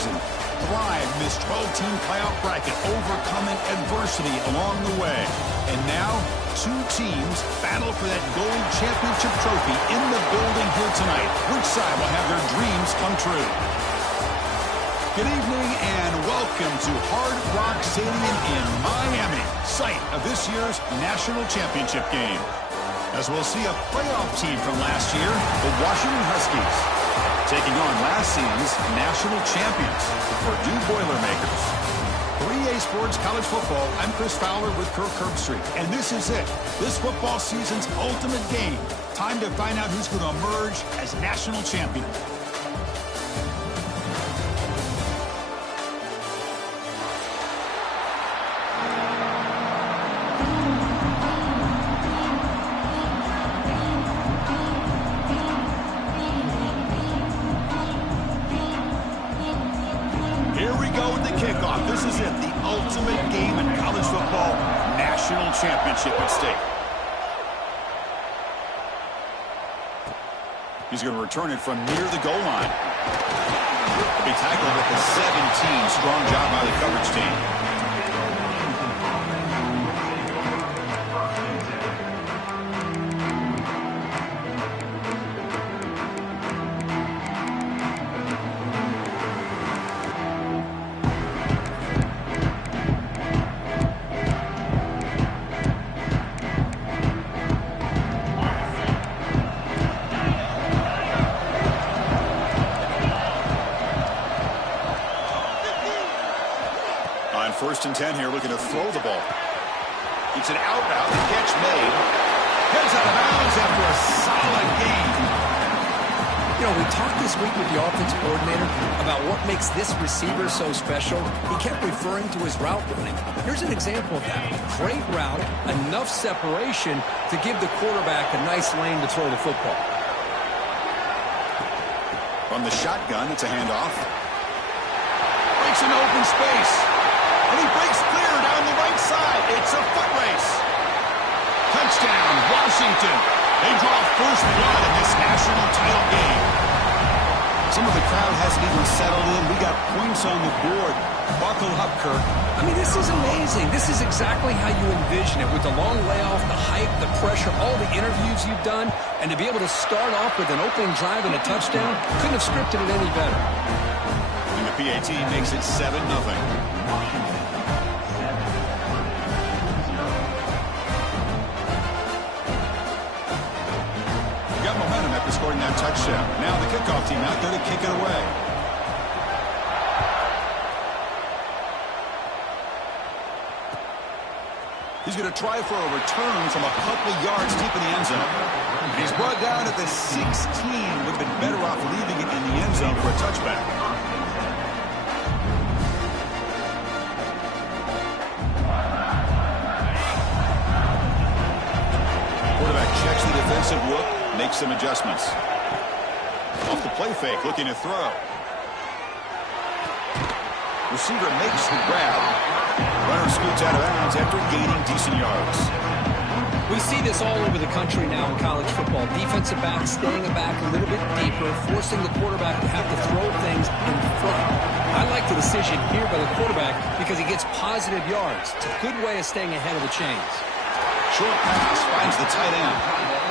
season. Thrive in this 12-team playoff bracket, overcoming adversity along the way. And now, two teams battle for that gold championship trophy in the building here tonight. Which side will have their dreams come true? Good evening and welcome to Hard Rock Stadium in Miami, site of this year's national championship game. As we'll see a playoff team from last year, the Washington Huskies, taking on last season's national champions, the Purdue Boilermakers. 3A Sports College Football, I'm Chris Fowler with Kirk Herbstreit, and this is it. This football season's ultimate game. Time to find out who's going to emerge as national champion. This is it, the ultimate game in college football, national championship at stake. He's going to return it from near the goal line. He'll be tackled at the 17. Strong job by the coverage team. First and 10 here, looking to throw the ball. It's an out route, the catch made. Heads out of bounds after a solid gain. You know, we talked this week with the offensive coordinator about what makes this receiver so special. He kept referring to his route running. Here's an example of that. Great route, enough separation to give the quarterback a nice lane to throw the football. From the shotgun, it's a handoff. Breaks an open space. And he breaks clear down the right side. It's a foot race. Touchdown, Washington. They draw first blood in this national title game. Some of the crowd hasn't even settled in. We got points on the board. Buckle up, Kirk. I mean, this is amazing. This is exactly how you envision it, with the long layoff, the hype, the pressure, all the interviews you've done, and to be able to start off with an opening drive and a touchdown, couldn't have scripted it any better. And the PAT makes it 7-0. Momentum after scoring that touchdown. Now the kickoff team out there to kick it away. He's going to try for a return from a couple yards deep in the end zone. And he's brought down at the 16. Would have been better off leaving it in the end zone for a touchback. Quarterback checks the defensive look. Makes some adjustments. Off the play fake, looking to throw. Receiver makes the grab. Runner scoots out of bounds after gaining decent yards. We see this all over the country now in college football. Defensive backs staying back a little bit deeper, forcing the quarterback to have to throw things in front. I like the decision here by the quarterback because he gets positive yards. It's a good way of staying ahead of the chains. Short pass finds the tight end.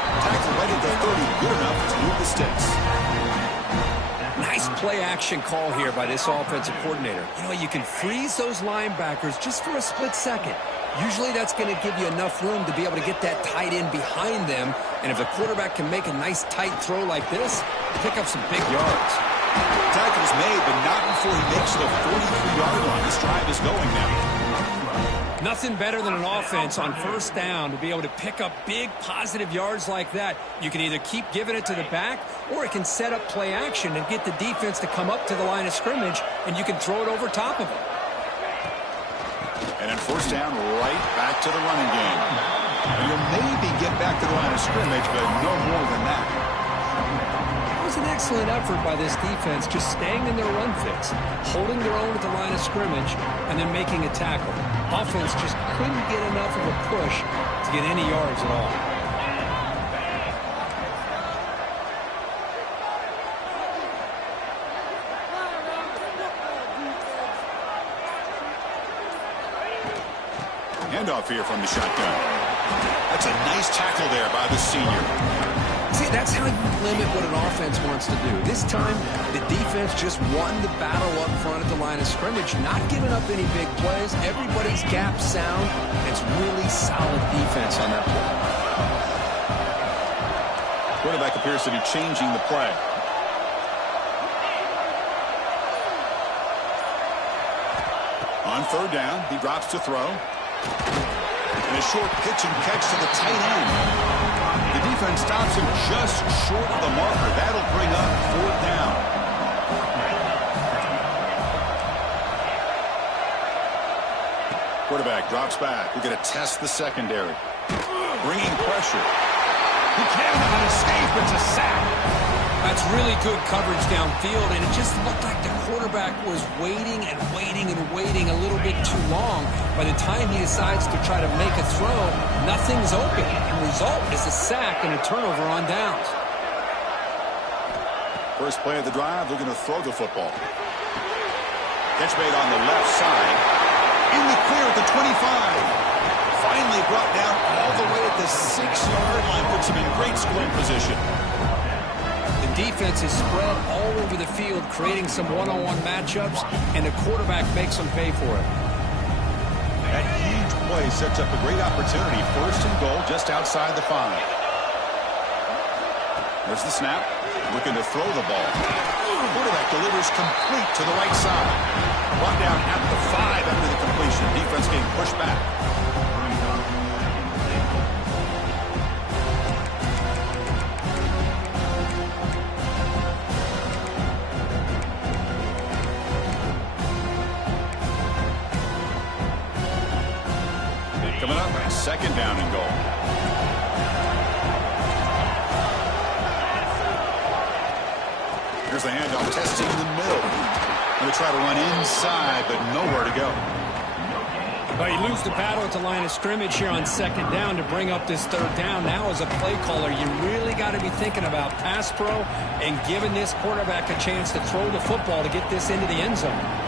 Tackle right at the 30, good enough to move the sticks. Nice play-action call here by this offensive coordinator. You know, you can freeze those linebackers just for a split second. Usually that's going to give you enough room to be able to get that tight end behind them. And if the quarterback can make a nice tight throw like this, pick up some big yards. Tackle's made, but not before he makes the 43-yard line. This drive is going now. Nothing better than an offense on first down to be able to pick up big positive yards like that. You can either keep giving it to the back, or it can set up play action and get the defense to come up to the line of scrimmage, and you can throw it over top of them. And then first down, right back to the running game. You'll maybe get back to the line of scrimmage, but no more than that. It was an excellent effort by this defense, just staying in their run fix, holding their own at the line of scrimmage, and then making a tackle. Offense just couldn't get enough of a push to get any yards at all. Handoff here from the shotgun. That's a nice tackle there by the senior. See, that's how you limit what an offense wants to do. This time, the defense just won the battle up front at the line of scrimmage, not giving up any big plays. Everybody's gap sound. It's really solid defense on that play. Quarterback appears to be changing the play. On third down, he drops to throw. And a short pitch and catch to the tight end. The defense stops him just short of the marker. That'll bring up fourth down. Quarterback drops back. We're going to test the secondary. Bringing pressure. He cannot escape. It's a sack. That's really good coverage downfield, and it just looked like the quarterback was waiting and waiting and waiting a little bit too long. By the time he decides to try to make a throw, nothing's open. The result is a sack and a turnover on downs. First play of the drive, they're going to throw the football. Catch made on the left side. In the clear at the 25. Finally brought down all the way at the 6-yard line. Puts him in great scoring position. Defense is spread all over the field, creating some one-on-one matchups, and the quarterback makes them pay for it. That huge play sets up a great opportunity. First and goal just outside the 5. There's the snap. Looking to throw the ball. Quarterback delivers complete to the right side. Brought down at the 5 after the completion. Defense getting pushed back. Coming up, second down and goal. Here's the handoff, testing the middle. Going to try to run inside, but nowhere to go. Well, you lose the battle at the line of scrimmage here on second down to bring up this third down. Now, as a play caller, you really got to be thinking about pass pro and giving this quarterback a chance to throw the football to get this into the end zone.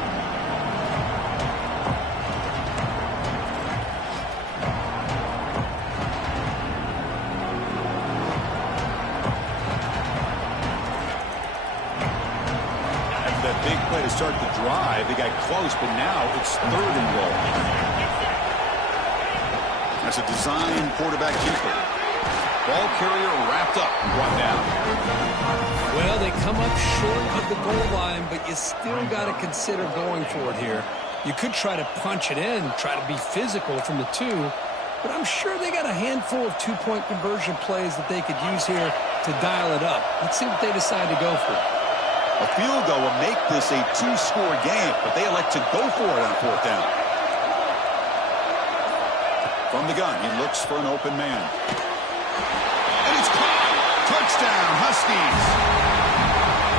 To start the drive, they got close, but now it's third and goal. That's a design quarterback keeper. Ball carrier wrapped up and brought down. Well, they come up short of the goal line, but you still got to consider going for it here. You could try to punch it in, try to be physical from the 2, but I'm sure they got a handful of two-point conversion plays that they could use here to dial it up. Let's see what they decide to go for. A field goal will make this a 2-score game, but they elect to go for it on fourth down. From the gun, he looks for an open man. And it's caught! Touchdown, Huskies!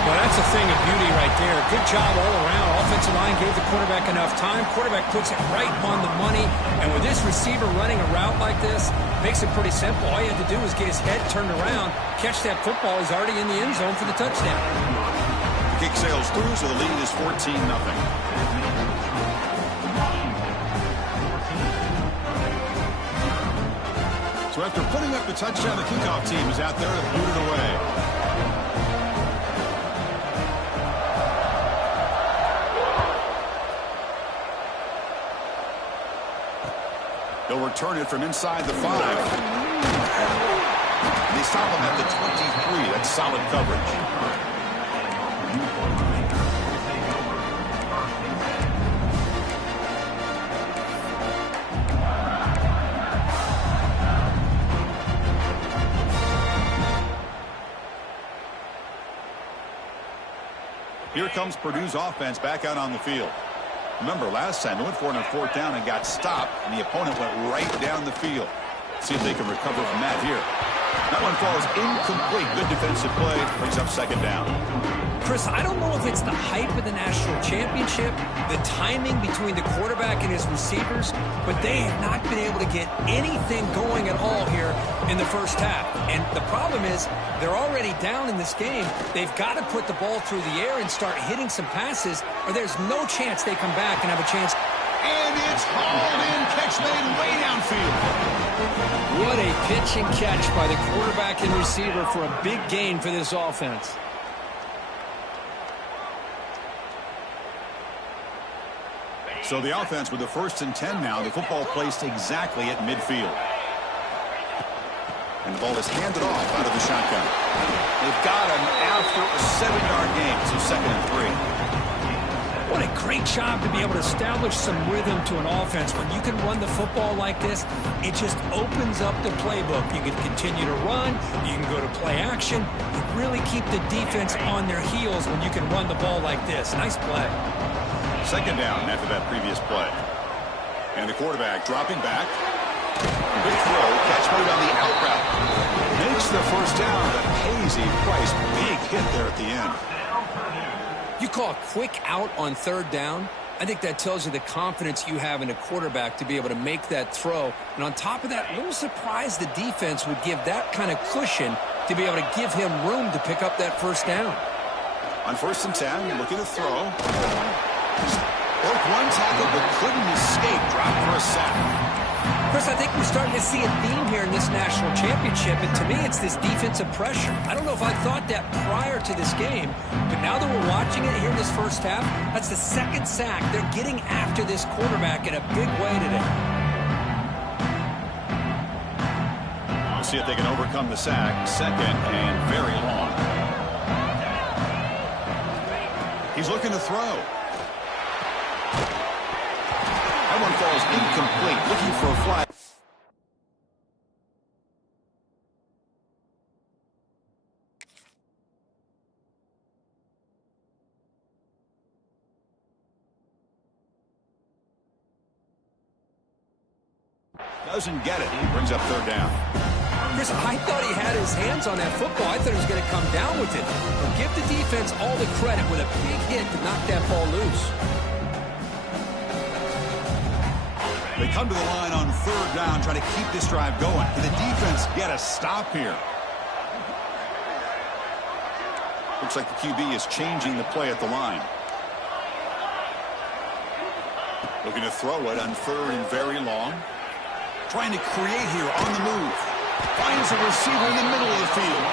Well, that's a thing of beauty right there. Good job all around. Offensive line gave the quarterback enough time. Quarterback puts it right on the money. And with this receiver running a route like this, makes it pretty simple. All you had to do was get his head turned around, catch that football. He's already in the end zone for the touchdown. Kick sails through, so the lead is 14-0. So after putting up the touchdown, the kickoff team is out there to boot it away. They'll return it from inside the 5. They stop him at the 23. That's solid coverage. Here comes Purdue's offense back out on the field. Remember, last time they went for it on fourth down and got stopped, and the opponent went right down the field. See if they can recover from that here. That one falls incomplete. Good defensive play. Brings up second down. Chris, I don't know if it's the hype of the national championship, the timing between the quarterback and his receivers, but they have not been able to get anything going at all here in the first half. And the problem is they're already down in this game. They've got to put the ball through the air and start hitting some passes, or there's no chance they come back and have a chance. And it's hauled in. Catch made way downfield. What a pitch and catch by the quarterback and receiver for a big gain for this offense. So the offense with the 1st and 10 now. The football placed exactly at midfield. And the ball is handed off out of the shotgun. They've got him after a 7-yard gain, so 2nd and 3. What a great job to be able to establish some rhythm to an offense. When you can run the football like this, it just opens up the playbook. You can continue to run. You can go to play action. You really keep the defense on their heels when you can run the ball like this. Nice play. 2nd down after that previous play. And the quarterback dropping back. Big throw, catch made on the out route. Makes the 1st down, but pays a price. Big hit there at the end. You call a quick out on 3rd down. I think that tells you the confidence you have in a quarterback to be able to make that throw. And on top of that, a little surprised the defense would give that kind of cushion to be able to give him room to pick up that 1st down. On 1st and 10, looking to throw. Broke one tackle, but couldn't escape. Dropped for a sack. Chris, I think we're starting to see a theme here in this national championship, and to me it's this defensive pressure. I don't know if I thought that prior to this game, but now that we're watching it here in this 1st half, that's the 2nd sack. They're getting after this quarterback in a big way today. We'll see if they can overcome the sack. 2nd and very long. He's looking to throw. That one falls incomplete, looking for a flag. Doesn't get it. Brings up 3rd down. Chris, I thought he had his hands on that football. I thought he was going to come down with it. But give the defense all the credit with a big hit to knock that ball loose. They come to the line on 3rd down, trying to keep this drive going. Can the defense get a stop here? Looks like the QB is changing the play at the line. Looking to throw it on 3rd and very long. Trying to create here on the move. Finds a receiver in the middle of the field.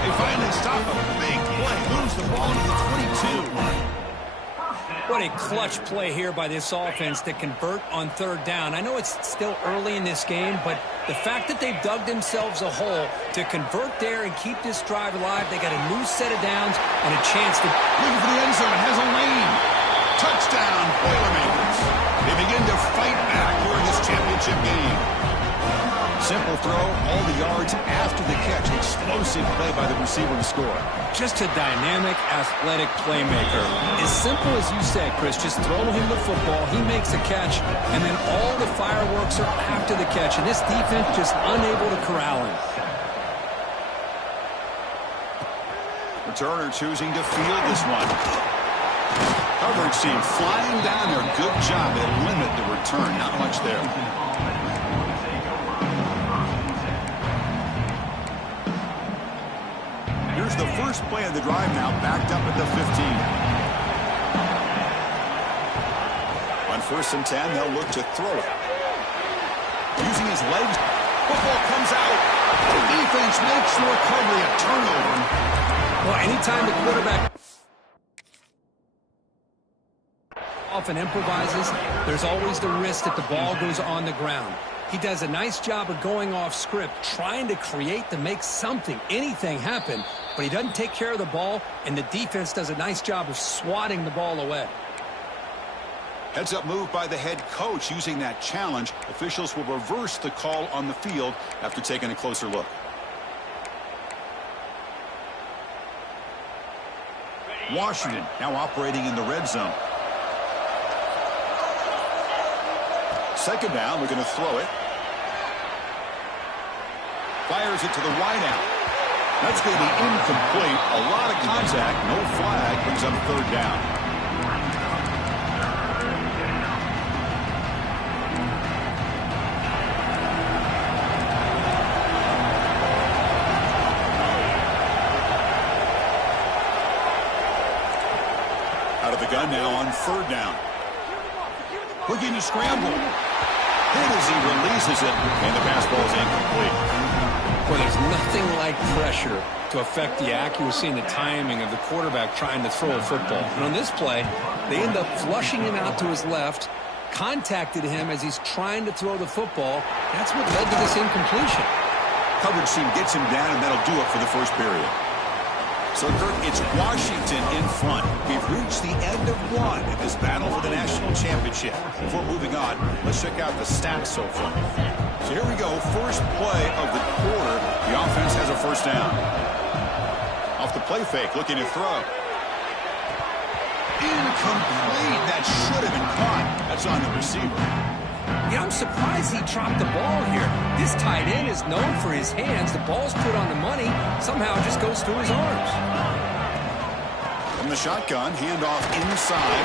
They finally stop a big play. Moves the ball to the 22. What a clutch play here by this offense to convert on 3rd down. I know it's still early in this game, but the fact that they've dug themselves a hole to convert there and keep this drive alive, they got a new set of downs and a chance to... Looking for the end zone, has a lane. Touchdown, Boilermakers. They begin to fight back here in this championship game. Simple throw, all the yards after the catch. Explosive play by the receiver to score. Just a dynamic, athletic playmaker. As simple as you said, Chris, just throw him the football, he makes a catch, and then all the fireworks are after the catch. And this defense just unable to corral him. Returner choosing to field this one. Coverage team flying down there. Good job. They limit the return. Not much there. Here's the first play of the drive now, backed up at the 15. On 1st and 10, they'll look to throw it. Using his legs, football comes out. The defense makes the recovery, a turnover. Well, anytime the quarterback often improvises, there's always the risk that the ball goes on the ground. He does a nice job of going off script, trying to create to make something, anything happen, but he doesn't take care of the ball, and the defense does a nice job of swatting the ball away. Heads-up move by the head coach using that challenge. Officials will reverse the call on the field after taking a closer look. Washington now operating in the red zone. 2nd down, we're going to throw it. Fires it to the wideout. That's going to be incomplete. A lot of contact, no flag, brings up 3rd down. Out of the gun now on 3rd down. Looking to scramble. Hit as he releases it, and the pass ball is incomplete. Well, there's nothing like pressure to affect the accuracy and the timing of the quarterback trying to throw a football. And on this play, they end up flushing him out to his left, contacted him as he's trying to throw the football. That's what led to this incompletion. Coverage team gets him down, and that'll do it for the first period. So, Kurt, it's Washington in front. We've reached the end of one in this battle for the national championship. Before moving on, let's check out the stats so far. So here we go. First play of the quarter. The offense has a first down. Off the play fake, looking to throw. Incomplete. That should have been caught. That's on the receiver. Yeah, I'm surprised he dropped the ball here. This tight end is known for his hands. The ball's put on the money. Somehow it just goes through his arms. From the shotgun, handoff inside.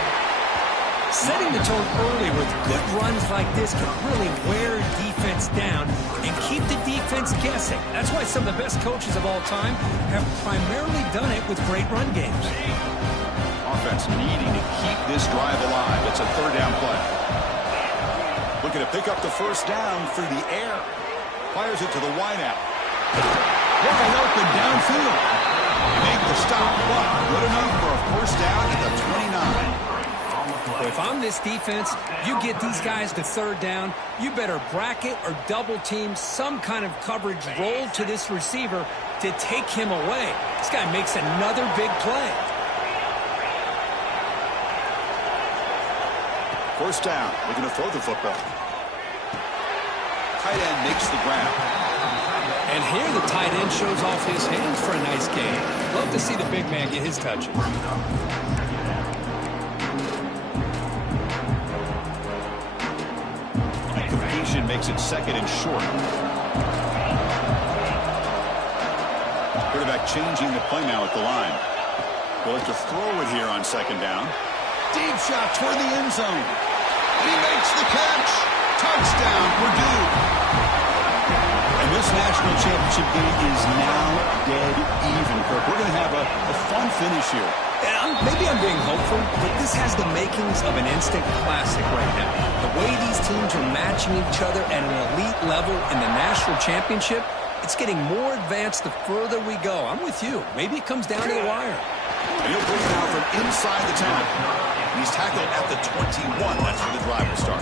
Setting the tone early with good runs like this can really wear defense down and keep the defense guessing. That's why some of the best coaches of all time have primarily done it with great run games. Offense needing to keep this drive alive. It's a third down play. Looking to pick up the first down through the air. Fires it to the wideout. Wide open downfield. They make the stop, but good enough for a first down at the 29. If I'm this defense, you get these guys to third down, you better bracket or double team some kind of coverage roll to this receiver to take him away. This guy makes another big play. First down, looking to throw the football. Tight end makes the grab. And here the tight end shows off his hands for a nice game. Love to see the big man get his touches. Completion makes it second and short. Quarterback changing the play now at the line. Will look to throw it here on second down. Deep shot toward the end zone. He makes the catch. Touchdown, Purdue. And this national championship game is now dead even, Kirk. We're going to have a fun finish here. And maybe I'm being hopeful, but this has the makings of an instant classic right now. The way these teams are matching each other at an elite level in the national championship, it's getting more advanced the further we go. I'm with you. Maybe it comes down to the wire. And he'll bring it out from inside the 10. He's tackled at the 21. That's where the drive will start.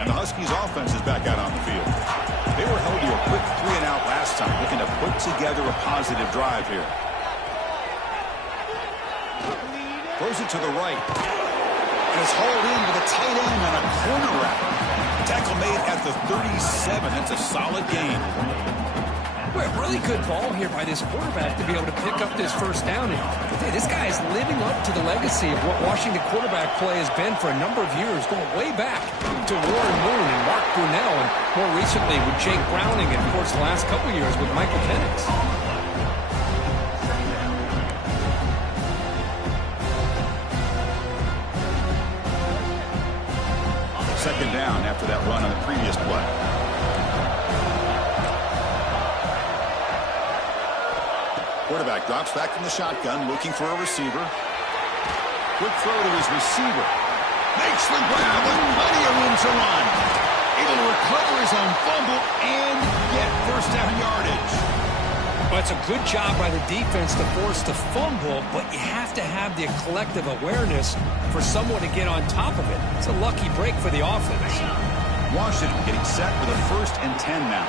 And the Huskies offense is back out on the field. They were held to a quick 3-and-out last time, looking to put together a positive drive here. Throws it to the right. And it's hauled in with a tight end and a corner route. Tackle made at the 37. That's a solid gain. Well, really good ball here by this quarterback to be able to pick up this first down. And this guy is living up to the legacy of what Washington quarterback play has been for a number of years, going way back to Warren Moon and Mark Brunell, and more recently with Jake Browning, and of course the last couple years with Michael Penix. Second down after that run on the previous play. Quarterback drops back from the shotgun, looking for a receiver. Quick throw to his receiver. Makes the grab with plenty of room to run. Able to recover his own fumble and get first down yardage. Well, it's a good job by the defense to force the fumble, but you have to have the collective awareness for someone to get on top of it. It's a lucky break for the offense. Washington getting set for the 1st and 10 now.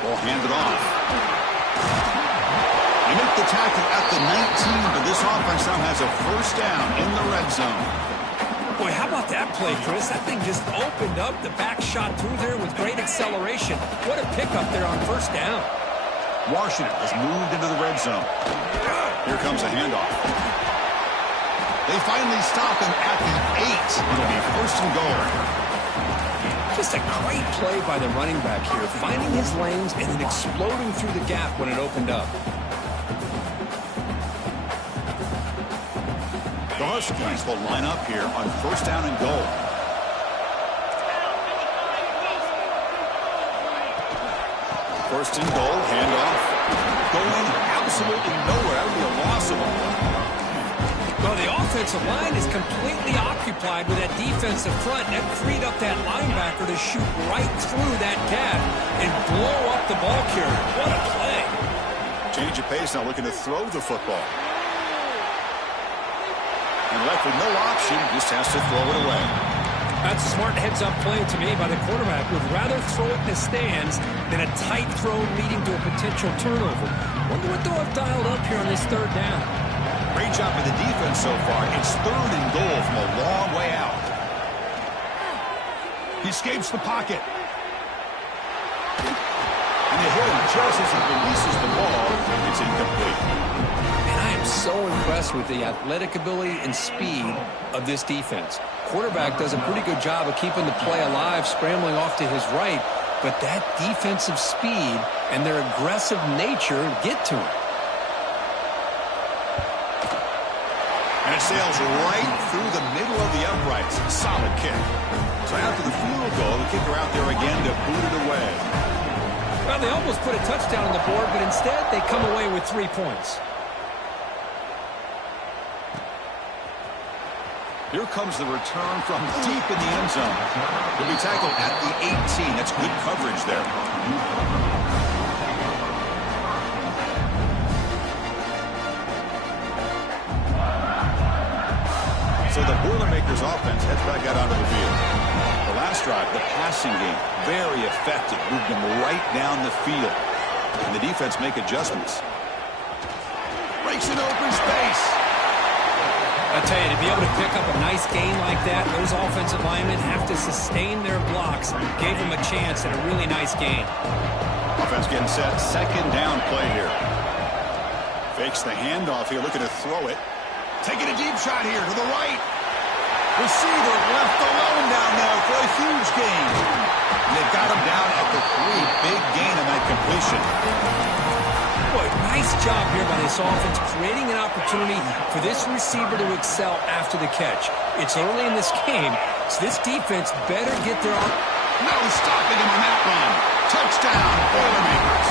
Ball handed off. They make the tackle at the 19, but this offense now has a first down in the red zone. Boy, how about that play, Chris? That thing just opened up. The back shot through there with great acceleration. What a pickup there on first down. Washington has moved into the red zone. Here comes a handoff. They finally stop him at the 8. It'll be first and goal. Just a great play by the running back here, finding his lanes and then exploding through the gap when it opened up. The Huskies will line up here on first down and goal. First and goal, handoff. Going absolutely nowhere. That would be a loss of a play. Well, the offensive line is completely occupied with that defensive front. That freed up that linebacker to shoot right through that gap and blow up the ball carrier. What a play. Change of pace, now looking to throw the football. And left with no option, just has to throw it away. That's a smart heads-up play to me by the quarterback. Would rather throw it in the stands than a tight throw leading to a potential turnover. Wonder what they'll have dialed up here on this third down. Great job by the defense so far. It's third and goal from a long way out. He escapes the pocket. And they hit him just as he releases the ball. It's incomplete. And I am so impressed with the athletic ability and speed of this defense. Quarterback does a pretty good job of keeping the play alive, scrambling off to his right. But that defensive speed and their aggressive nature get to him. And it sails right through the middle of the uprights. Solid kick. So after the field goal, the kicker out there again to boot it away. Well, they almost put a touchdown on the board, but instead they come away with 3 points. Here comes the return from deep in the end zone. He'll be tackled at the 18. That's good coverage there. So the Boilermakers offense heads back out onto the field. The last drive, the passing game, very effective. Moved them right down the field. And the defense make adjustments. Breaks an open space. I tell you, to be able to pick up a nice gain like that, those offensive linemen have to sustain their blocks. Gave them a chance at a really nice gain. Offense getting set. Second down play here. Fakes the handoff here, looking to throw it. Taking a deep shot here to the right. Receiver left alone down there for a huge gain. And they've got him down at the 3. Big gain on that completion. Boy, nice job here by this offense, creating an opportunity for this receiver to excel after the catch. It's early in this game, so this defense better get their arm. No stopping him on that run. Touchdown, Boilermakers.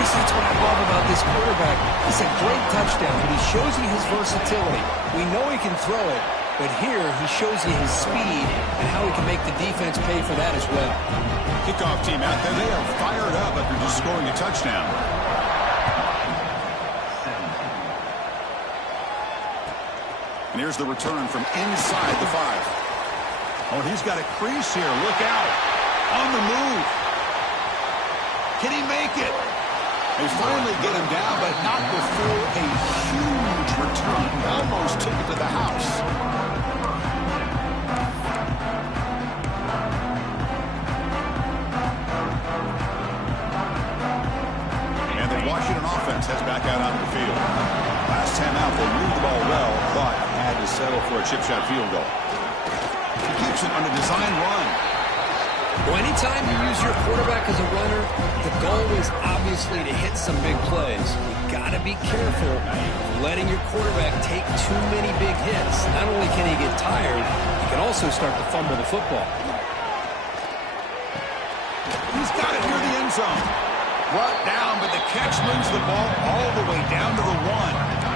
Chris, that's what I love about this quarterback. It's a great touchdown, but he shows you his versatility. We know he can throw it, but here he shows you his speed and how he can make the defense pay for that as well. Kickoff team out there, they are fired up after just scoring a touchdown. And here's the return from inside the 5. Oh, he's got a crease here. Look out. On the move. Can he make it? They finally get him down, but not before a huge return. Almost took it to the house. And the Washington offense heads back out onto the field. Last time out, they moved the ball well, but had to settle for a chip shot field goal. He keeps it on a design run. Well, anytime you use your quarterback as a runner, the goal is obviously to hit some big plays. You've got to be careful letting your quarterback take too many big hits. Not only can he get tired, he can also start to fumble the football. He's got it near the end zone. Brought down, but the catch moves the ball all the way down to the 1.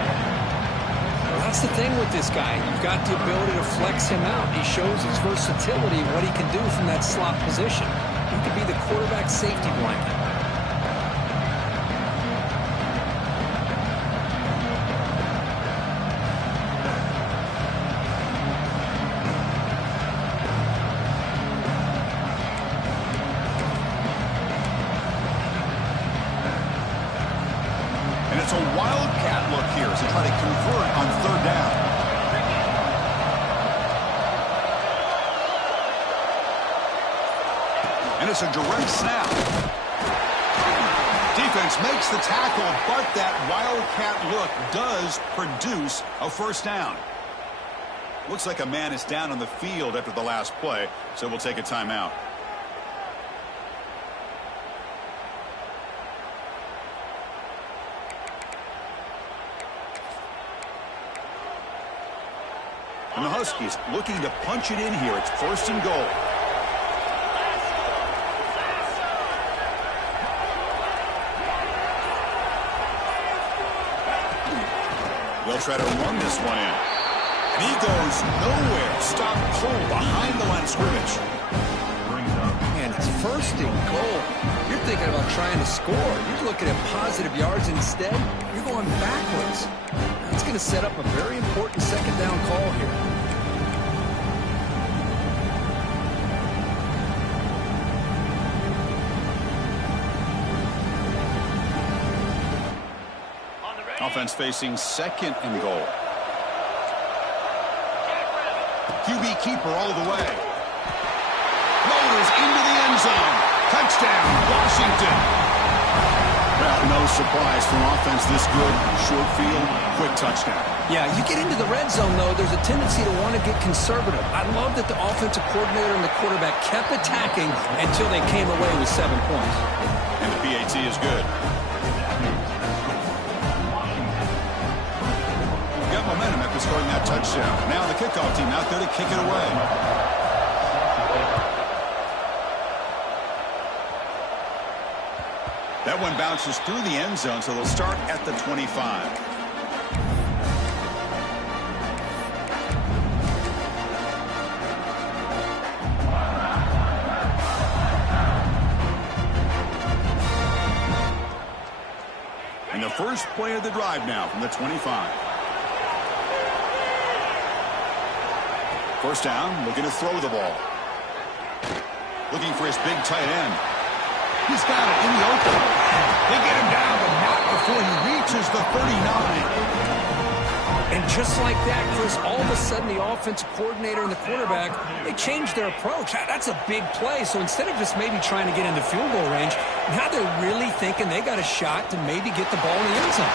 That's the thing with this guy. You've got the ability to flex him out. He shows his versatility, what he can do from that slot position. He could be the quarterback safety blanket. And it's a wildcat look here as they try to convert on third down. And it's a direct snap. Defense makes the tackle, but that wildcat look does produce a first down. Looks like a man is down on the field after the last play, so we'll take a timeout. And the Huskies looking to punch it in here. It's first and goal. They'll try to run this one in. And he goes nowhere. Stop cold behind the line of scrimmage. And it's first and goal. You're thinking about trying to score. You're looking at positive yards instead. You're going backwards. That's going to set up a very important second down call here. Offense facing second and goal. QB keeper all the way. Motors into the end zone. Touchdown, Washington. Well, no surprise from offense this good. Short field, quick touchdown. Yeah, you get into the red zone, though, there's a tendency to want to get conservative. I love that the offensive coordinator and the quarterback kept attacking until they came away with 7 points. And the PAT is good. Got momentum after scoring that touchdown. Now the kickoff team out there to kick it away. That one bounces through the end zone, so they'll start at the 25. And the first play of the drive now from the 25. First down, looking to throw the ball. Looking for his big tight end. He's got it in the open. They get him down, but not before he reaches the 39. And just like that, Chris, all of a sudden the offensive coordinator and the quarterback, they changed their approach. That's a big play. So instead of just maybe trying to get into field goal range, now they're really thinking they got a shot to maybe get the ball in the end zone.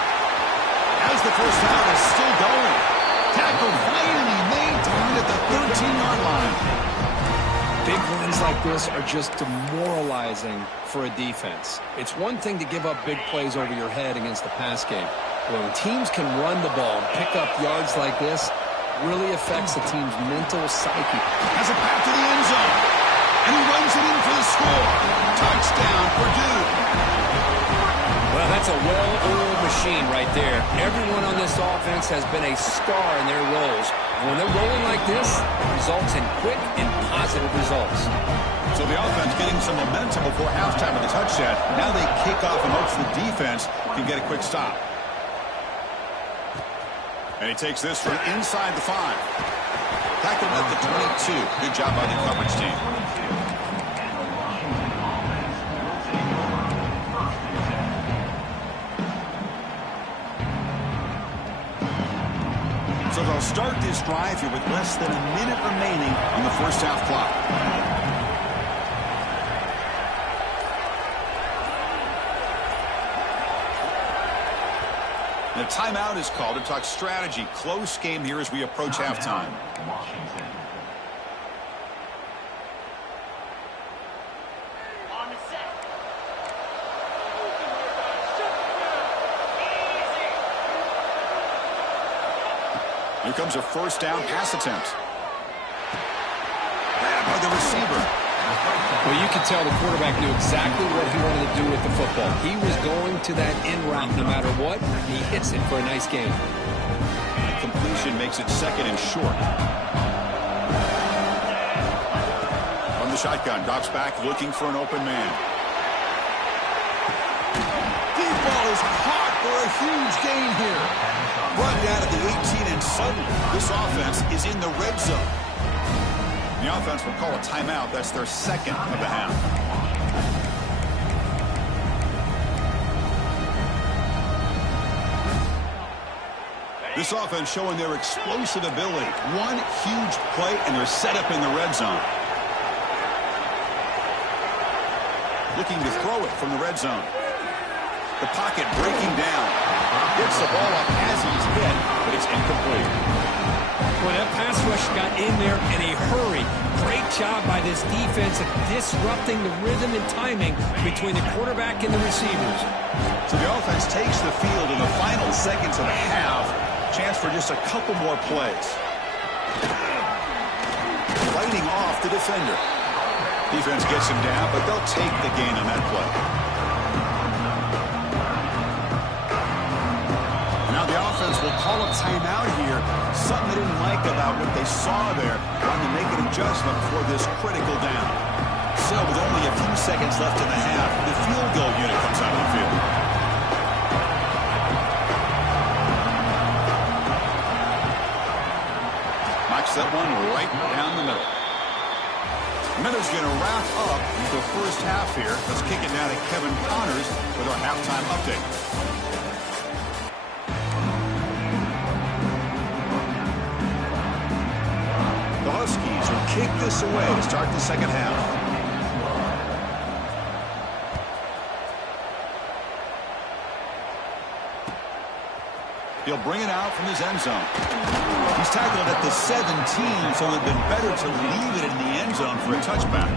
As the first down is still going. Tackle finally made down at the 13-yard line. Big runs like this are just demoralizing for a defense. It's one thing to give up big plays over your head against the pass game. When teams can run the ball and pick up yards like this, really affects the team's mental psyche. Has a path to the end zone. And he runs it in for the score. Touchdown, Purdue. Well, that's a well-oiled machine right there. Everyone on this offense has been a star in their roles. And when they're rolling like this, it results in quick and positive results. So the offense getting some momentum before halftime of the touchdown. Now they kick off and hopes the defense can get a quick stop. And he takes this from inside the 5. Tackled at the 22. Good job by the coverage team. So they'll start this drive here with less than a minute remaining on the first half clock. The timeout is called to talk strategy. Close game here as we approach halftime. Here comes a first down pass attempt. Grabbed by the receiver. Well, you can tell the quarterback knew exactly what he wanted to do with the football. He was going to that end route no matter what. He hits it for a nice gain. Completion makes it second and short. From the shotgun, drops back looking for an open man. Deep ball is caught for a huge gain here. Run down at the 18, and suddenly this offense is in the red zone. The offense will call a timeout. That's their second of the half. This offense showing their explosive ability. One huge play, and they're set up in the red zone. Looking to throw it from the red zone. The pocket breaking down. Gets the ball up as he's hit, but it's incomplete. Well, that pass rush got in there in a hurry. Great job by this defense of disrupting the rhythm and timing between the quarterback and the receivers. So the offense takes the field in the final seconds of the half. Chance for just a couple more plays. Fighting off the defender. Defense gets him down, but they'll take the gain on that play. Now the offense offense will call a timeout here. Something they didn't like about what they saw there. Trying to make an adjustment for this critical down. So with only a few seconds left in the half, the field goal unit comes out of the field. Knocks that one right down the middle. Miller's going to wrap up the first half here. Let's kick it down to Kevin Connors with our halftime update. The Huskies will kick this away to start the second half. He'll bring it out from his end zone. He's tackled at the 17, so it would have been better to leave it in the end zone for a touchback.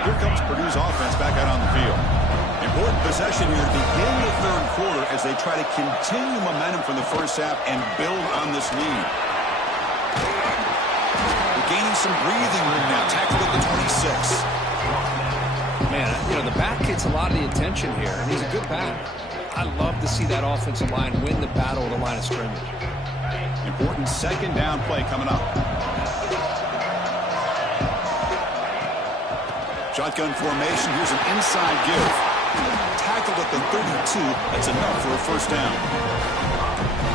Here comes Purdue's offense back out on the field. Important possession here to begin the third quarter as they try to continue momentum from the first half and build on this lead. They're gaining some breathing room now. Tackled at the 26. Man, you know, the back gets a lot of the attention here, and he's a good back. I love to see that offensive line win the battle at the line of scrimmage. Important second down play coming up. Shotgun formation. Here's an inside give. Tackled at the 32. That's enough for a first down.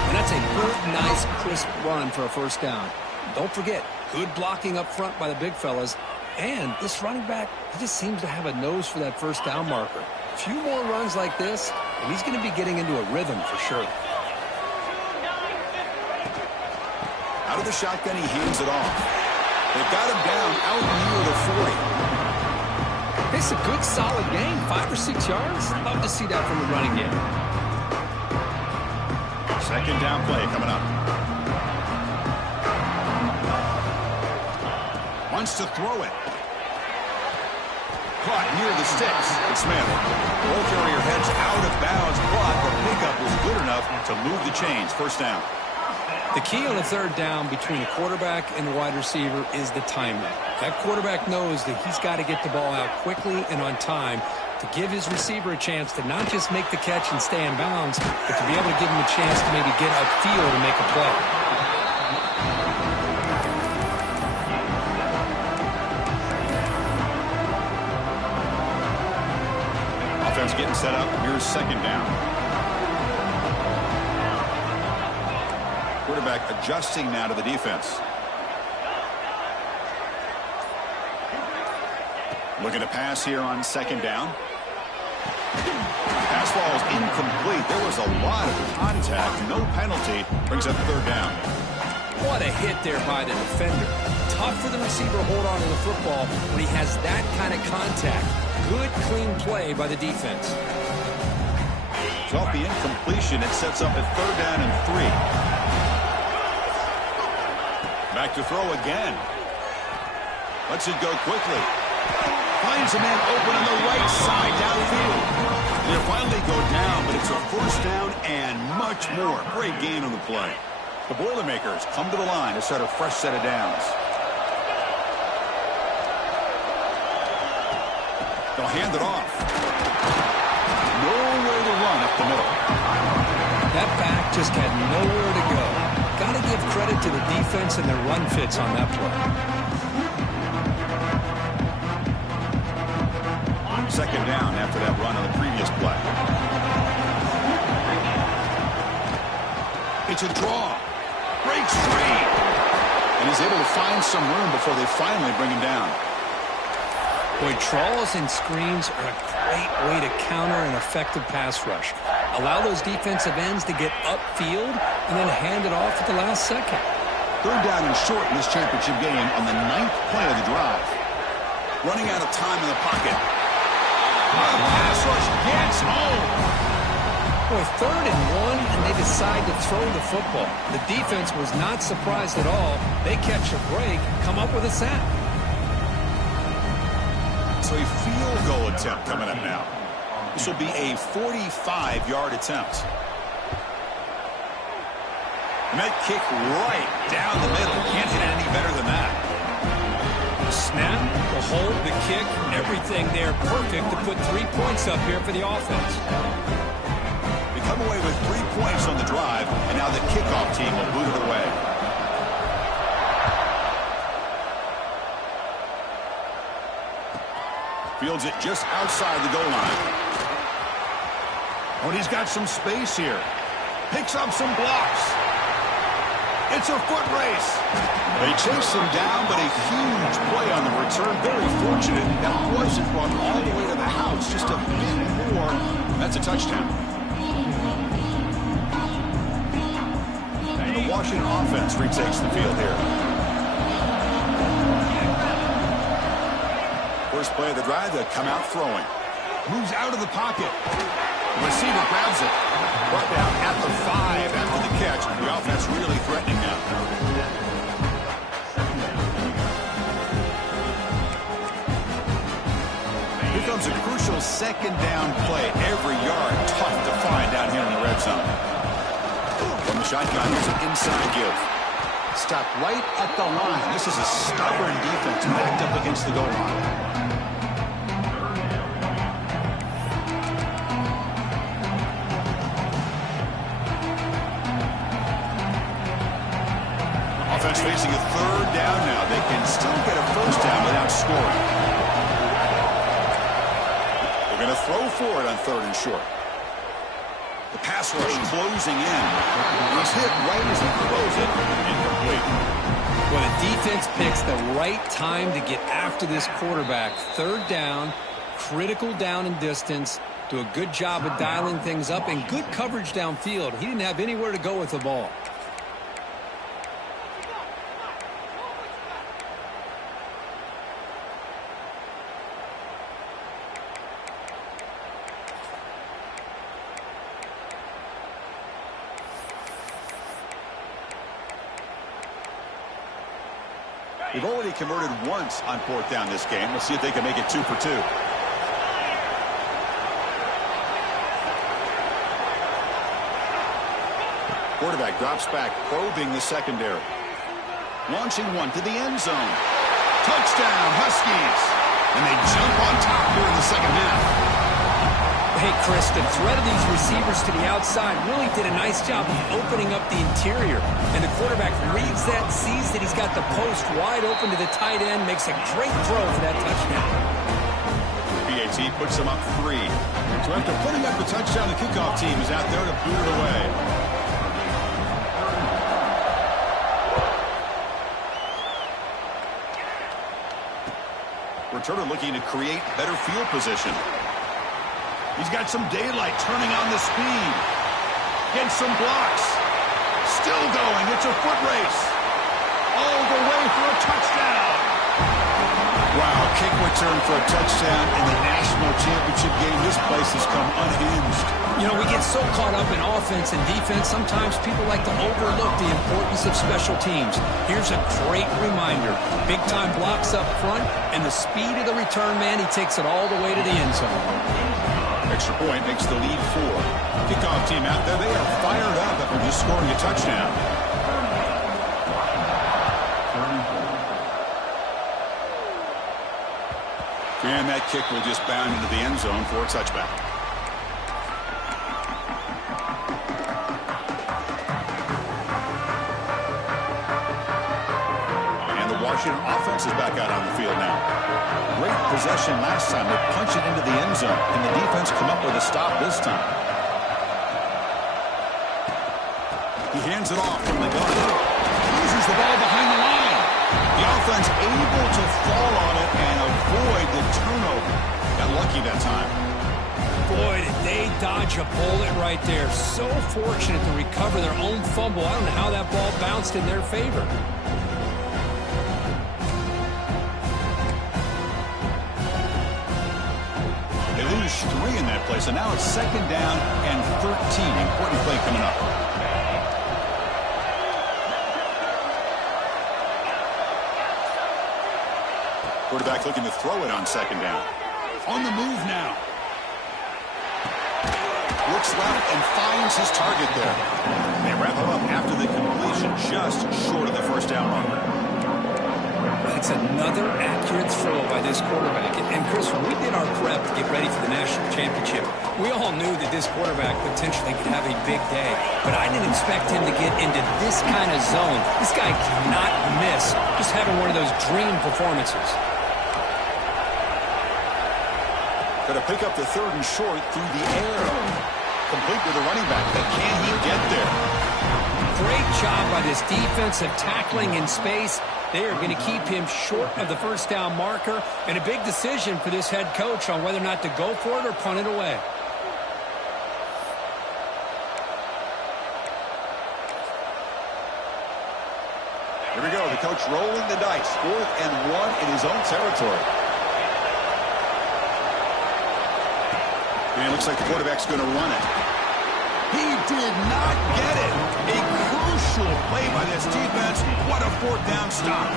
And that's a good, nice, crisp run for a first down. Don't forget, good blocking up front by the big fellas. And this running back, he just seems to have a nose for that first down marker. A few more runs like this, and he's going to be getting into a rhythm for sure. Out of the shotgun, he hands it off. They've got him down out near the 40. It's a good, solid game. 5 or 6 yards. Love to see that from the running game. Second down play coming up. Wants to throw it. Caught near the sticks. It's Smith. Ball carrier heads out of bounds, but the pickup was good enough to move the chains. First down. The key on the third down between the quarterback and the wide receiver is the timing. That quarterback knows that he's got to get the ball out quickly and on time to give his receiver a chance to not just make the catch and stay in bounds, but to be able to give him a chance to maybe get upfield and make a play. Offense getting set up. Here's second down. Quarterback adjusting now to the defense. Looking to pass here on second down. Pass ball is incomplete. There was a lot of contact. No penalty. Brings up third down. What a hit there by the defender. Tough for the receiver to hold on to the football when he has that kind of contact. Good, clean play by the defense. So off the incompletion, it sets up at third down and 3. Back to throw again. Lets it go quickly. Finds a man open on the right side downfield. They'll finally go down, but it's a first down and much more. Great gain on the play. The Boilermakers come to the line to start a fresh set of downs. They'll hand it off. Nowhere to run up the middle. That back just had nowhere to go. Got to give credit to the defense and their run fits on that play. Second down after that run on the previous play. It's a draw. Breaks free. And he's able to find some room before they finally bring him down. Boy, draws and screens are a great way to counter an effective pass rush. Allow those defensive ends to get upfield and then hand it off at the last second. Third down and short in this championship game on the 9th play of the drive. Running out of time in the pocket. Pass rush gets home. Boy, 3rd and 1, and they decide to throw the football. The defense was not surprised at all. They catch a break, come up with a sack. So a field goal attempt coming up now. This will be a 45-yard attempt. And that kick right down the middle. Can't hit it any better than that. Snap, the hold, the kick, everything there perfect to put 3 points up here for the offense. They come away with 3 points on the drive, and now the kickoff team will boot it away. Fields it just outside the goal line. Oh, and he's got some space here. Picks up some blocks. It's a foot race. They chase him down, but a huge play on the return. Very fortunate. That wasn't run all the way to the house. Just a bit more. That's a touchdown. And the Washington offense retakes the field here. First play of the drive, they come out throwing. Moves out of the pocket. The receiver grabs it. Brought down at the 5 after the catch. The offense really threatening now. Here comes a crucial second down play. Every yard tough to find down here in the red zone. From the shotgun, here's an inside give. Stop right at the line. This is a stubborn defense backed up against the goal line. Offense facing a third down now. They can still get a first down without scoring. They're going to throw for it on 3rd and short. The pass rush closing in. He's hit right as he throws it. Incomplete. Well, the defense picks the right time to get after this quarterback. 3rd down, critical down and distance. Do a good job of dialing things up and good coverage downfield. He didn't have anywhere to go with the ball. They've already converted once on 4th down this game. Let's see if they can make it 2 for 2. Quarterback drops back, probing the secondary. Launching one to the end zone. Touchdown, Huskies. And they jump on top here in the second half. Hey, Chris, the threat of these receivers to the outside really did a nice job of opening up the interior. And the quarterback reads that, sees that he's got the post wide open to the tight end, makes a great throw for that touchdown. PAT puts them up 3. So after putting up the touchdown, the kickoff team is out there to boot it away. Returner looking to create better field position. He's got some daylight, turning on the speed. Gets some blocks. Still going. It's a foot race. All the way for a touchdown. Wow, kick return for a touchdown in the national championship game. This place has come unhinged. You know, we get so caught up in offense and defense, sometimes people like to overlook the importance of special teams. Here's a great reminder. Big-time blocks up front, and the speed of the return man, he takes it all the way to the end zone. Extra point makes the lead 4. Kickoff team out there. They are fired up after just scoring a touchdown. And that kick will just bound into the end zone for a touchback. And the Washington offense is back out on the field now. Great possession last time. They punch it into the end zone. And the defense come up with a stop this time. He hands it off from the gun. Loses the ball behind the line. The offense able to fall on it and avoid the turnover. Got lucky that time. Boy, did they dodge a bullet right there. So fortunate to recover their own fumble. I don't know how that ball bounced in their favor. They lose 3 in that play, so now it's 2nd down and 13. Important play coming up. Quarterback looking to throw it on 2nd down. On the move now. Looks left and finds his target there. They wrap him up after the completion, just short of the first down marker. It's another accurate throw by this quarterback. And Chris, when we did our prep to get ready for the national championship, we all knew that this quarterback potentially could have a big day. But I didn't expect him to get into this kind of zone. This guy cannot miss. Just having one of those dream performances. Going to pick up the 3rd and short through the air. Complete with the running back, but can he get there? Great job by this defensive tackling in space. They are going to keep him short of the first down marker, and a big decision for this head coach on whether or not to go for it or punt it away. Here we go, the coach rolling the dice. 4th and 1 in his own territory. And it looks like the quarterback's going to run it. He did not get it. A crucial play by this defense. What a 4th down stop.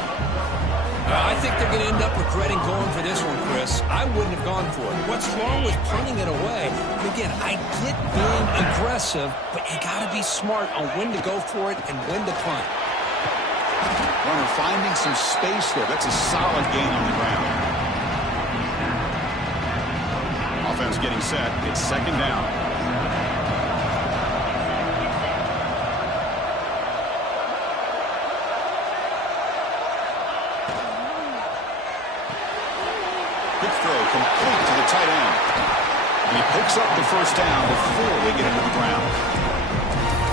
I think they're going to end up regretting going for this one, Chris. I wouldn't have gone for it. What's wrong with punting it away? And again, I get being aggressive, but you got to be smart on when to go for it and when to punt. Runner finding some space there. That's a solid gain on the ground. Offense getting set. It's 2nd down. Complete to the tight end. And he picks up the 1st down before they get into the ground.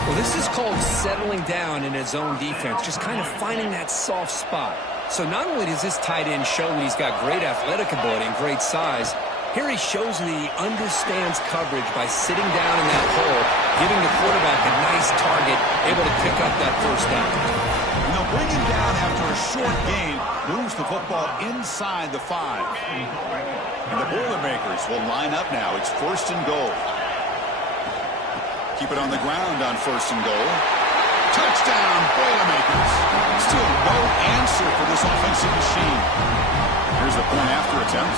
Well, this is called settling down in his own defense, just kind of finding that soft spot. So not only does this tight end show that he's got great athletic ability and great size, here he shows that he understands coverage by sitting down in that hole, giving the quarterback a nice target, able to pick up that 1st down. And they'll bring him down after a short gain, moves the football inside the 5. And the Boilermakers will line up now. It's 1st and goal. Keep it on the ground on 1st and goal. Touchdown, Boilermakers. Still no answer for this offensive machine. Here's the point after attempt.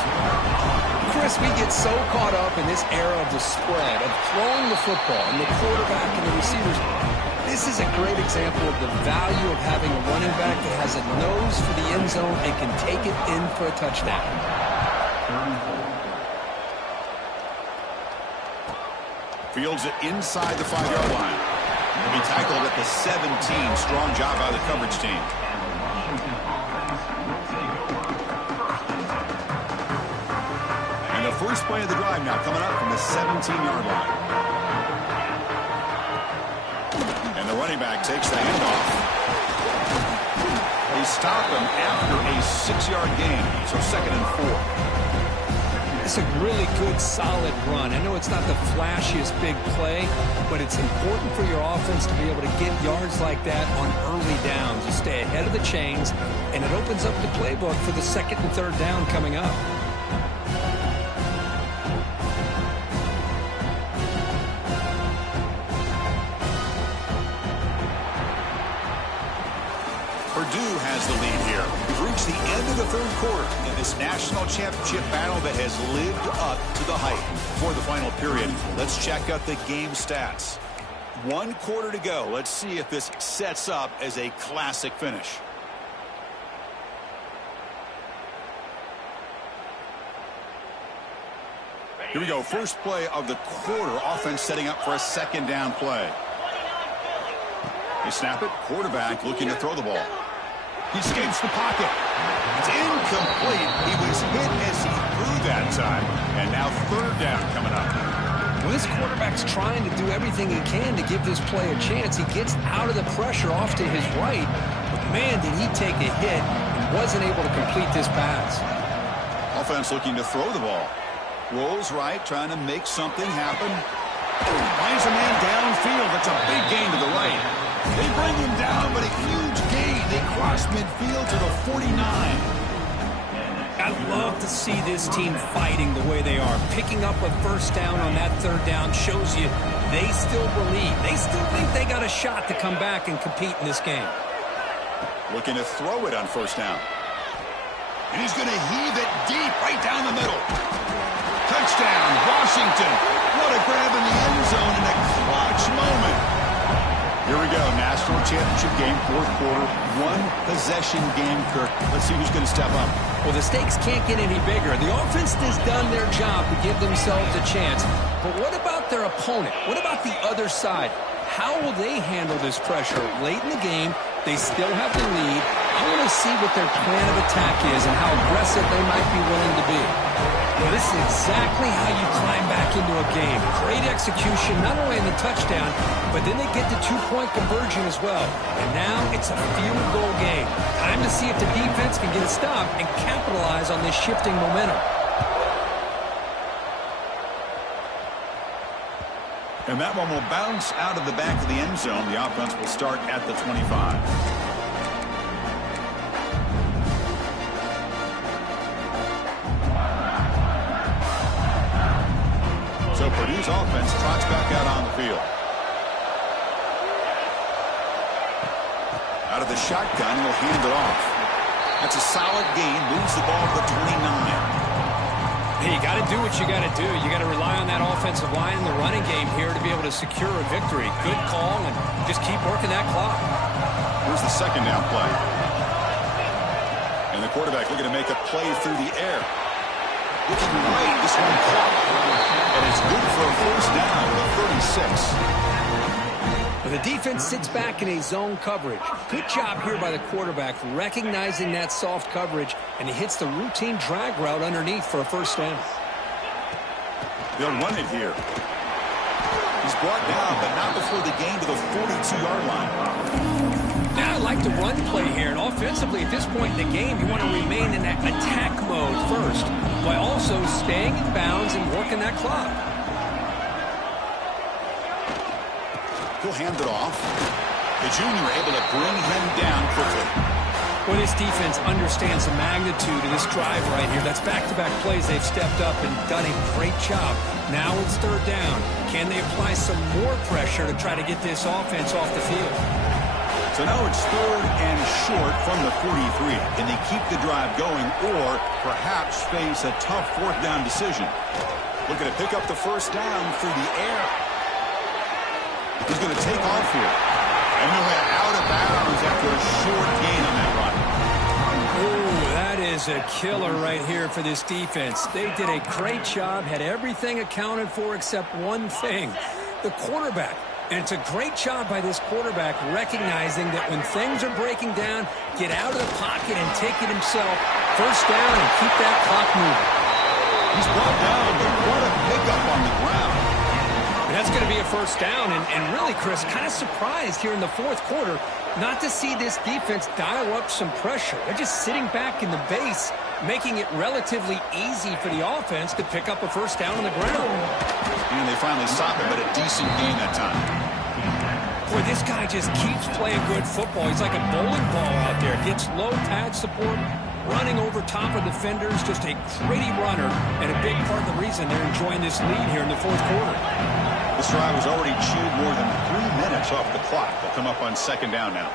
Chris, we get so caught up in this era of the spread, of throwing the football, and the quarterback and the receivers. This is a great example of the value of having a running back that has a nose for the end zone and can take it in for a touchdown. Fields it inside the 5-yard line. He'll be tackled at the 17. Strong job by the coverage team. And the first play of the drive now coming up from the 17-yard line. And the running back takes the handoff. They stop him after a 6-yard gain. So 2nd and 4. It's a really good, solid run. I know it's not the flashiest big play, but it's important for your offense to be able to get yards like that on early downs. You stay ahead of the chains, and it opens up the playbook for the 2nd and 3rd down coming up. Purdue has the lead here. We've reached the end of the 3rd quarter in this national championship battle that has lived up to the hype. For the final period, let's check out the game stats. 1 quarter to go. Let's see if this sets up as a classic finish. Here we go. First play of the quarter. Offense setting up for a 2nd down play. They snap it. Quarterback looking to throw the ball. He escapes the pocket. It's incomplete. He was hit as he threw that time. And now 3rd down coming up. Well, this quarterback's trying to do everything he can to give this play a chance. He gets out of the pressure off to his right. But, man, did he take a hit and wasn't able to complete this pass. Offense looking to throw the ball. Rolls right, trying to make something happen. Finds a man downfield. That's a big gain to the right. They bring him down, but a huge gain. They cross midfield to the 49. I love to see this team fighting the way they are. Picking up a 1st down on that 3rd down shows you they still believe. They still think they got a shot to come back and compete in this game. Looking to throw it on 1st down. And he's going to heave it deep right down the middle. Touchdown, Washington. What a grab in the end zone in a clutch moment. Here we go, national championship game, fourth quarter, one-possession game, Kirk. Let's see who's going to step up. Well, the stakes can't get any bigger. The offense has done their job to give themselves a chance. But what about their opponent? What about the other side? How will they handle this pressure late in the game? They still have the lead. I want to see what their plan of attack is and how aggressive they might be willing to be. Well, this is exactly how you climb back into a game. Great execution, not only in the touchdown, but then they get the two-point conversion as well. And now it's a field goal game. Time to see if the defense can get a stop and capitalize on this shifting momentum. And that one will bounce out of the back of the end zone. The offense will start at the 25. So Purdue's offense trots back out on the field. Out of the shotgun, he'll hand it off. That's a solid gain. Moves the ball to the 29. Hey, you got to do what you got to do. You got to rely on that offensive line in the running game here to be able to secure a victory. Good call, and just keep working that clock. Here's the second down play. And the quarterback looking to make a play through the air. Looking right, this one caught. And it's good for a first down to 36. Well, the defense sits back in a zone coverage. Good job here by the quarterback recognizing that soft coverage, and he hits the routine drag route underneath for a first down. They'll run it here. He's brought down, but not before the gain to the 42-yard line. Now I like the run play here, and offensively at this point in the game, you want to remain in that attack mode first, while also staying in bounds and working that clock. He'll hand it off. The junior able to bring him down quickly. Well, this defense understands the magnitude of this drive right here. That's back-to-back plays. They've stepped up and done a great job. Now it's third down. Can they apply some more pressure to try to get this offense off the field? So now it's third and short from the 43. Can they keep the drive going or perhaps face a tough fourth down decision? Looking to pick up the first down through the air. He's going to take off here. And he'll head out of bounds after a short gain on that run. Oh, that is a killer right here for this defense. They did a great job, had everything accounted for except one thing, the quarterback. And it's a great job by this quarterback recognizing that when things are breaking down, get out of the pocket and take it himself. First down and keep that clock moving. He's brought down, but what a pickup on the ground. That's going to be a first down, and really, Chris, kind of surprised here in the fourth quarter not to see this defense dial up some pressure. They're just sitting back in the base, making it relatively easy for the offense to pick up a first down on the ground. And they finally stop him, but a decent gain that time. Boy, this guy just keeps playing good football. He's like a bowling ball out there. Gets low pad support, running over top of defenders, just a gritty runner, and a big part of the reason they're enjoying this lead here in the fourth quarter. This drive has already chewed more than 3 minutes off the clock. They'll come up on second down now.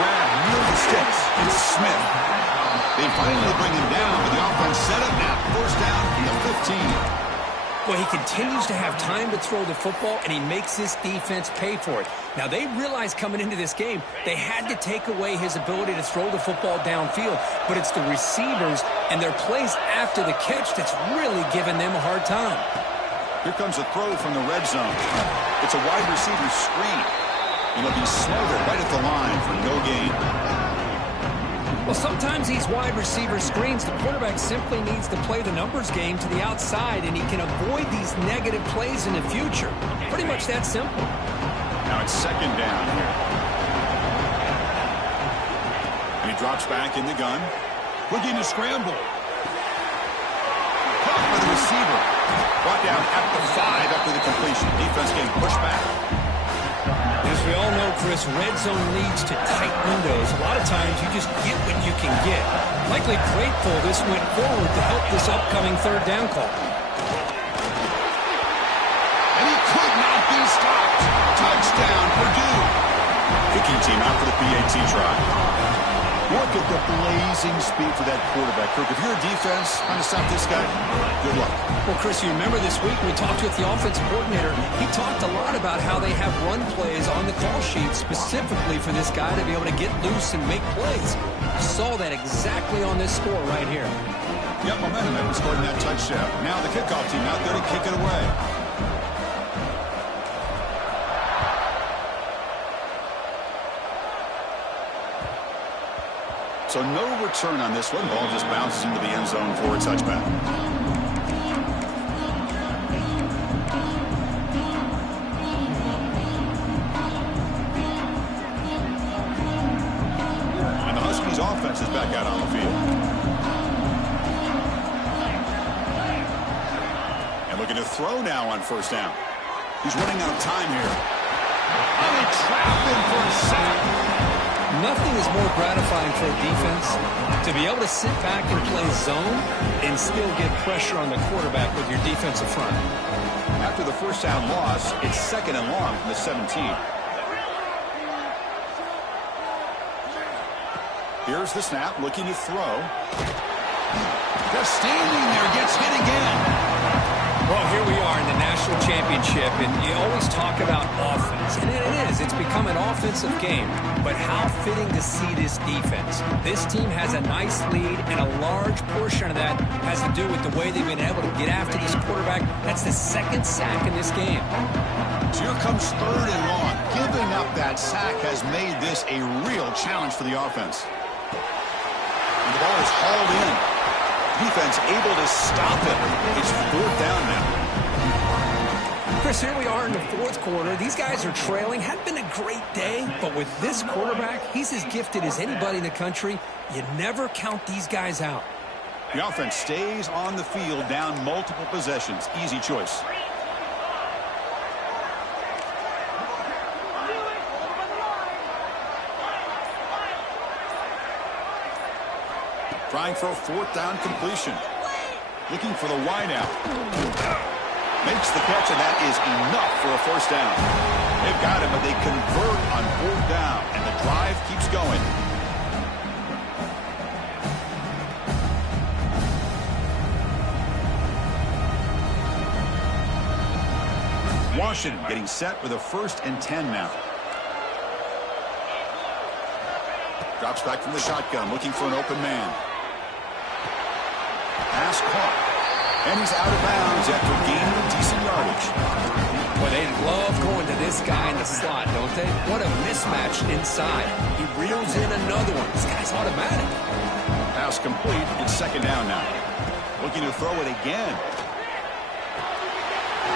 Grab near the sticks. It's Smith. They finally bring him down, but the offense set up now. First down to 15. Well, he continues to have time to throw the football, and he makes this defense pay for it. Now, they realized coming into this game, they had to take away his ability to throw the football downfield, but it's the receivers and their plays after the catch that's really giving them a hard time. Here comes a throw from the red zone. It's a wide receiver screen. And he'll be smothered right at the line for no gain. Well, sometimes these wide receiver screens, the quarterback simply needs to play the numbers game to the outside, and he can avoid these negative plays in the future. Pretty much that simple. Now it's second down here. And he drops back in the gun. Looking to scramble. Caught by the receiver. Brought down at the 5 after the completion. Defense getting pushed back. As we all know, Chris, red zone leads to tight windows. A lot of times you just get what you can get. Likely grateful this went forward to help this upcoming third down call. And he could not be stopped. Touchdown, Purdue. Kicking team out for the PAT try. Look at the blazing speed for that quarterback. Kirk, if you're a defense trying to stop this guy, good luck. Well, Chris, you remember this week we talked with the offensive coordinator. He talked a lot about how they have run plays on the call sheet specifically for this guy to be able to get loose and make plays. You saw that exactly on this score right here. Yep, momentum had scored in that touchdown. Now the kickoff team out there to kick it away. So no return on this one. Ball just bounces into the end zone for a touchback. And the Huskies offense is back out on the field. And looking to throw now on first down. He's running out of time here. And they trap him for a sack. Nothing is more gratifying for a defense to be able to sit back and play zone and still get pressure on the quarterback with your defensive front. After the first down loss, it's 2nd and long from the 17. Here's the snap, looking to throw. Just standing there, gets hit again. Well, here we are in the national championship, and you always talk about offense. And it is. It's become an offensive game. But how fitting to see this defense. This team has a nice lead, and a large portion of that has to do with the way they've been able to get after this quarterback. That's the 2nd sack in this game. So here comes 3rd and long. Giving up that sack has made this a real challenge for the offense. And the ball is hauled in. Defense able to stop it. It's 4th down now. Chris, here we are in the 4th quarter. These guys are trailing. Hadn't been a great day, but with this quarterback, he's as gifted as anybody in the country. You never count these guys out. The offense stays on the field, down multiple possessions. Easy choice. Trying for a 4th down completion. Looking for the wideout. Makes the catch, and that is enough for a 1st down. They've got him, but they convert on 4th down, and the drive keeps going. Washington getting set with a 1st and 10 now. Drops back from the shotgun, looking for an open man. Pass caught. And he's out of bounds after gaining decent yardage. Well, they love going to this guy in the slot, don't they? What a mismatch inside. He reels in another one. This guy's automatic. Pass complete. It's 2nd down now. Looking to throw it again.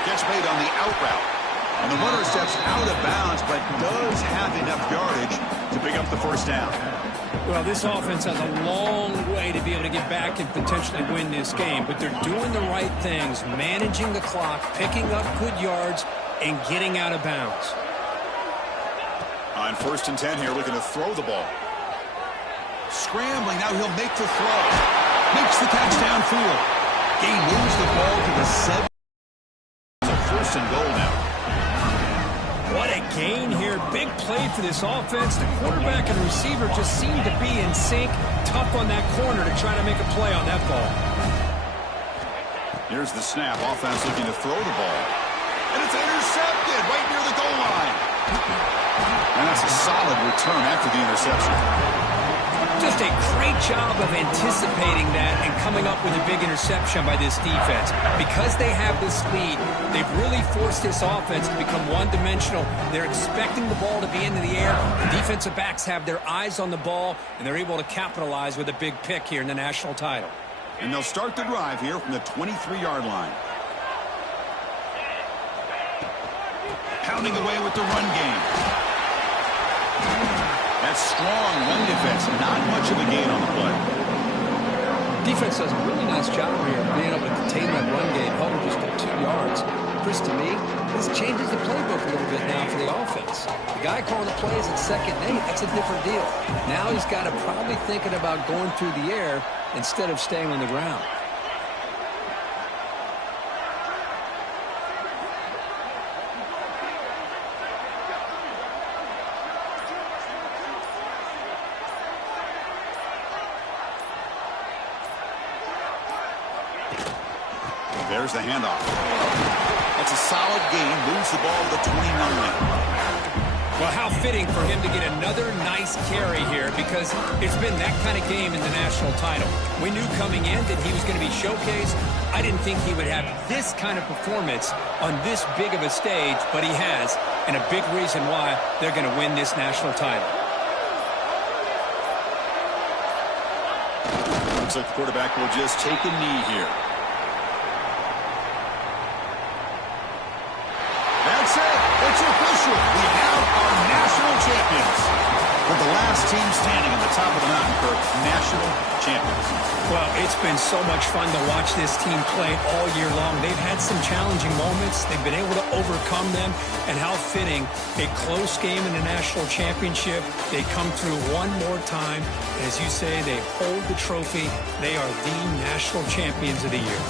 Gets made on the out route. And the runner steps out of bounds, but does have enough yardage to pick up the 1st down. Well, this offense has a long way to be able to get back and potentially win this game, but they're doing the right things, managing the clock, picking up good yards, and getting out of bounds. On 1st and 10 here, looking to throw the ball. Scrambling, now he'll make the throw. Makes the catch downfield. He moves the ball to the 7. It's a 1st and goal now. What a gain here. Big play for this offense. The quarterback and receiver just seem to be in sync. Tough on that corner to try to make a play on that ball. Here's the snap. Offense looking to throw the ball. And it's intercepted right near the goal line. And that's a solid return after the interception. Just a great job of anticipating that and coming up with a big interception by this defense. Because they have this lead, they've really forced this offense to become one-dimensional. They're expecting the ball to be into the air. The defensive backs have their eyes on the ball, and they're able to capitalize with a big pick here in the national title. And they'll start the drive here from the 23-yard line. Pounding away with the run game. That strong run defense, not much of a gain on the play. Defense does a really nice job here of being able to contain that run game, held him just to 2 yards. Chris, to me, this changes the playbook a little bit now for the offense. The guy calling the plays at 2nd and 8, that's a different deal. Now he's got to probably thinking about going through the air instead of staying on the ground. There's the handoff. That's a solid gain. Moves the ball to the 29. Well, how fitting for him to get another nice carry here, because it's been that kind of game in the national title. We knew coming in that he was going to be showcased. I didn't think he would have this kind of performance on this big of a stage, but he has, and a big reason why they're going to win this national title. Looks like the quarterback will just take a knee here. That's it. It's official. We have our national champions. We're the last team standing at the top of the mountain for national champions. Well, it's been so much fun to watch this team play all year long. They've had some challenging moments. They've been able to overcome them. And how fitting, a close game in the national championship. They come through one more time. As you say, they hold the trophy. They are the national champions of the year.